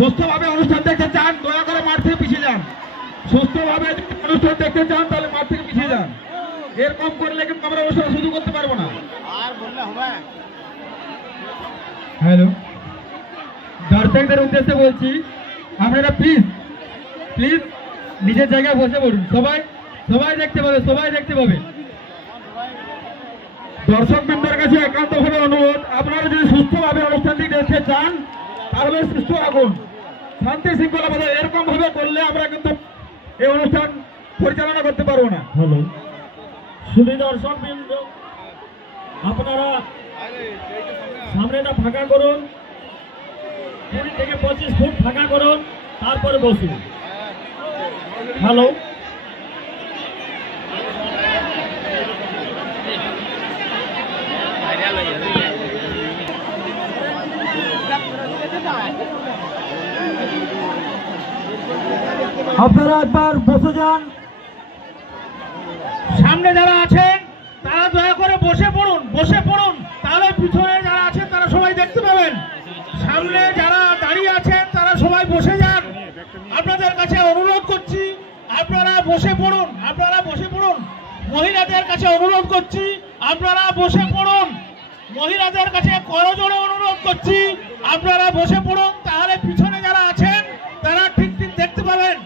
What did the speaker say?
সুস্থভাবে অনুষ্ঠান দেখতে চান দয়া করে মাঠ থেকে পিছিয়ে যান। সুস্থভাবে অনুষ্ঠান দেখতে চান তাহলে মাঠ থেকে পিছিয়ে যান। এরকম করলে কিন্তু আমরা অনুষ্ঠান শুরু করতে পারবো না। হ্যালো, দর্শকদের উদ্দেশ্যে বলছি আপনারা প্লিজ প্লিজ নিজের জায়গায় বসে পড়ুন। সবাই সবাই দেখতে পাবে, সবাই দেখতে পাবে। দর্শক বৃন্দের কাছে একান্তভাবে অনুরোধ, আপনারা যদি সুস্থভাবে অনুষ্ঠানটি দেখতে চান তাহলে সুস্থ রাখুন, শান্তি শৃঙ্খলা ভাবে। এরকম ভাবে করলে আমরা কিন্তু এই অনুষ্ঠান পরিচালনা করতে পারবো না। হ্যালো, শুধু দর্শক বৃন্দ আপনারা সামনেটা ফাঁকা করুন, 20 থেকে 25 ফুট ফাঁকা করুন, তারপরে বসুন। হ্যালো, আপনারা একবার বসে যান। সামনে যারা আছেন তারা দয়া করে বসে পড়ুন, বসে পড়ুন, তাহলে পিছনে যারা আছেন তারা সবাই দেখতে পাবেন। সামনে যারা দাঁড়িয়ে আছেন তারা সবাই বসে যান। আপনাদের কাছে অনুরোধ করছি আপনারা বসে পড়ুন, আপনারা বসে পড়ুন। মহিলাদের কাছে অনুরোধ করছি আপনারা বসে পড়ুন। মহিলাদের কাছে করজোড়ে অনুরোধ করছি আপনারা বসে পড়ুন, তাহলে পিছনে যারা আছেন তারা ঠিক ঠিক দেখতে পাবেন।